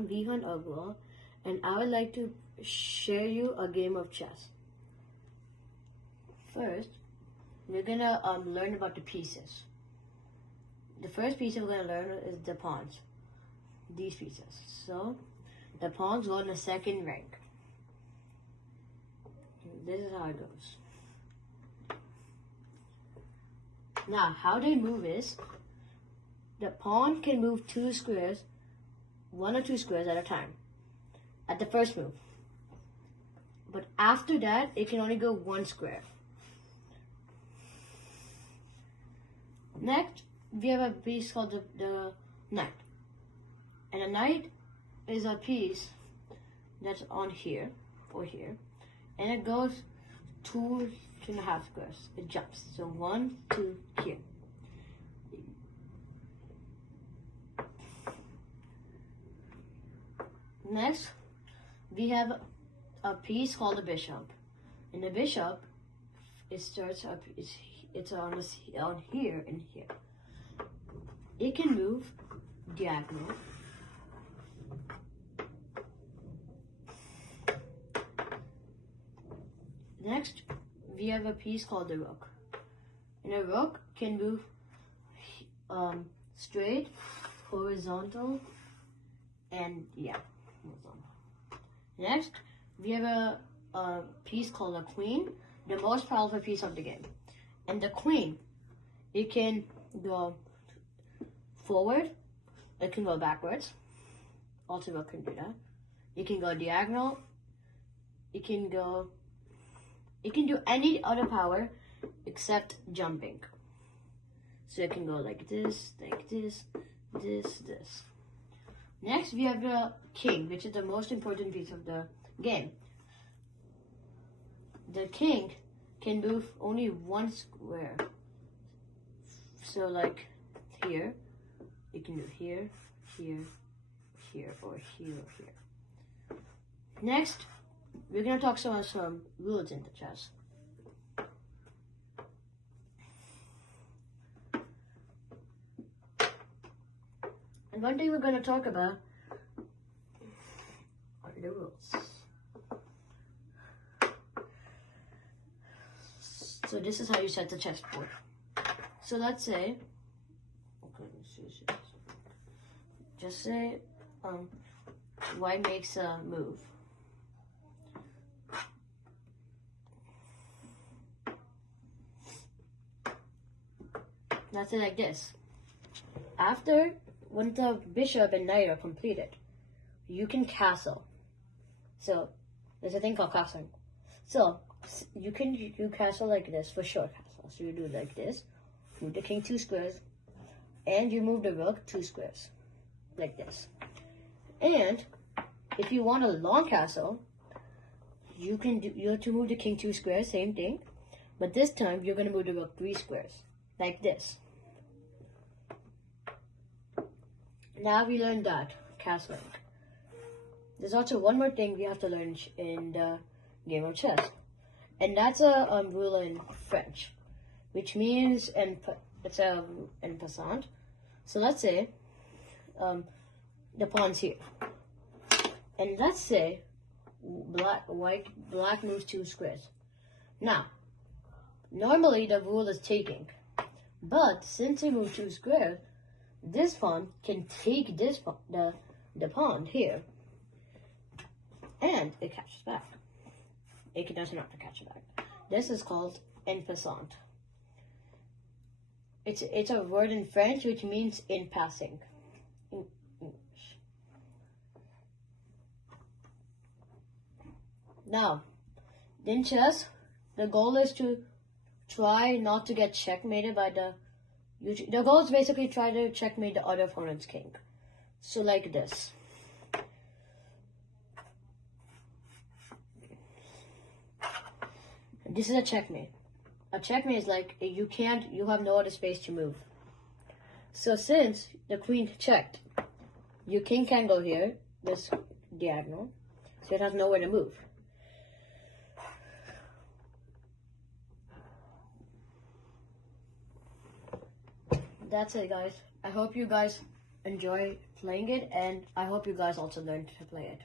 I'm Vihan Agrawal, and I would like to share you a game of chess. First, we're gonna learn about the pieces. The first piece we're gonna learn is the pawns. These pieces. So, the pawns go in the second rank. This is how it goes. Now, how they move is, the pawn can move 2 squares, 1 or 2 squares at a time, at the first move. But after that, it can only go 1 square. Next, we have a piece called the knight. And a knight is a piece that's on here, or here, and it goes 2.5 squares. It jumps. So 1, 2, here. Next, we have a piece called the bishop. And the bishop, it starts up, it's on here and here. It can move diagonal. Next, we have a piece called the rook. And a rook can move straight, horizontal, and horizontal. Next, we have a piece called a queen, the most powerful piece of the game. And the queen, it can go forward, it can go backwards. Also, rook can do that. It can go diagonal. It can do any other power except jumping. So it can go like this, this. Next, we have the king, which is the most important piece of the game. The king can move only 1 square. So like here, it can do here, here, here, or here, or here. Next, we're going to talk about some rules in the chess. And one thing we're going to talk about are the rules. So this is how you set the chessboard. So let's say, just say white makes a move. That's it, like this. After, when the bishop and knight are completed, you can castle. So there's a thing called castling. So you castle like this for short castle. So you do like this, move the king 2 squares, and you move the rook 2 squares, like this. And if you want a long castle, you have to move the king 2 squares, same thing, but this time you're gonna move the rook 3 squares, like this. Now we learned that, castling. There's also one more thing we have to learn in the game of chess. And that's a rule in French, which means, it's a en passant. So let's say the pawn's here. And let's say black moves 2 squares. Now, normally the rule is taking. But since he moved 2 squares, this pawn can take the pawn here, and it catches back. It doesn't have to catch it back. This is called en passant. It's a word in French which means in passing. In English. Now, in chess, the goal is to try not to get checkmated by the goal is basically try to checkmate the other opponent's king. So like this. This is a checkmate. A checkmate is like you have no other space to move. So since the queen checked, your king can't go here, this diagonal, so it has nowhere to move. That's it, guys. I hope you guys enjoy playing it, and I hope you guys also learn to play it.